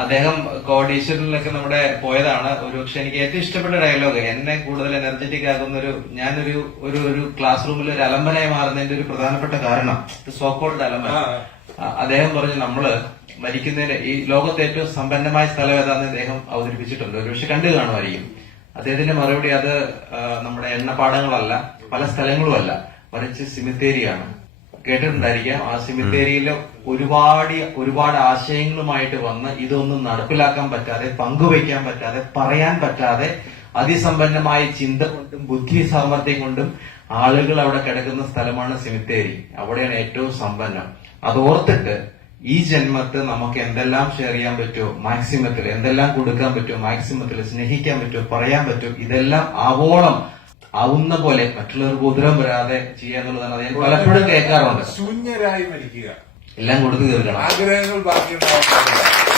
അദ്ദേഹം കോടീശ്വരനിലൊക്കെ നമ്മുടെ പോയതാണ്. ഒരുപക്ഷെ എനിക്ക് ഏറ്റവും ഇഷ്ടപ്പെട്ട ഡയലോഗ്, എന്നെ കൂടുതൽ എനർജറ്റിക് ആകുന്ന ഞാനൊരു ഒരു ക്ലാസ് റൂമിൽ ഒരു അലമ്പനായി മാറുന്നതിന്റെ ഒരു പ്രധാനപ്പെട്ട കാരണം സോക്കോൾഡ് അലമ്പൻ. അദ്ദേഹം പറഞ്ഞു, നമ്മള് മരിക്കുന്നതിന് ഈ ലോകത്തെ ഏറ്റവും സമ്പന്നമായ സ്ഥലം ഏതാണെന്ന് അദ്ദേഹം അവതരിപ്പിച്ചിട്ടുണ്ട്. ഒരുപക്ഷെ കണ്ടു കാണുമായിരിക്കും. അദ്ദേഹത്തിന്റെ മറുപടി അത് നമ്മുടെ എണ്ണപ്പാടങ്ങളല്ല, പല സ്ഥലങ്ങളുമല്ല, മറിച്ച് സിമിത്തേരിയാണ്. കേട്ടിട്ടുണ്ടായിരിക്കാം. ആ സിമിത്തേരിയില് ഒരുപാട് ആശയങ്ങളുമായിട്ട് വന്ന് ഇതൊന്നും നടപ്പിലാക്കാൻ പറ്റാതെ, പങ്കുവയ്ക്കാൻ പറ്റാതെ, പറയാൻ പറ്റാതെ, അതിസമ്പന്നമായ ചിന്ത കൊണ്ടും ബുദ്ധി സാമർഥ്യം കൊണ്ടും ആളുകൾ അവിടെ കിടക്കുന്ന സ്ഥലമാണ് സിമിത്തേരി. അവിടെയാണ് ഏറ്റവും സമ്പന്നം. അതോർത്തിട്ട് ഈ ജന്മത്ത് നമുക്ക് എന്തെല്ലാം ഷെയർ ചെയ്യാൻ പറ്റുമോ മാക്സിമത്തിൽ, എന്തെല്ലാം കൊടുക്കാൻ പറ്റുമോ മാക്സിമത്തിൽ, സ്നേഹിക്കാൻ പറ്റുമോ, പറയാൻ പറ്റുമോ, ഇതെല്ലാം ആവോളം ആവുന്ന പോലെ മറ്റുള്ളവർക്ക് ഉപദ്രവം വരാതെ ചെയ്യാന്നുള്ളതാണ്. അത് ഞാൻ പലപ്പോഴും കേൾക്കാറുണ്ട്. ശൂന്യരായി മരിക്കുക, എല്ലാം കൊടുത്തു തീർക്കണം, ആഗ്രഹങ്ങൾ ബാക്കിയുണ്ടാവും.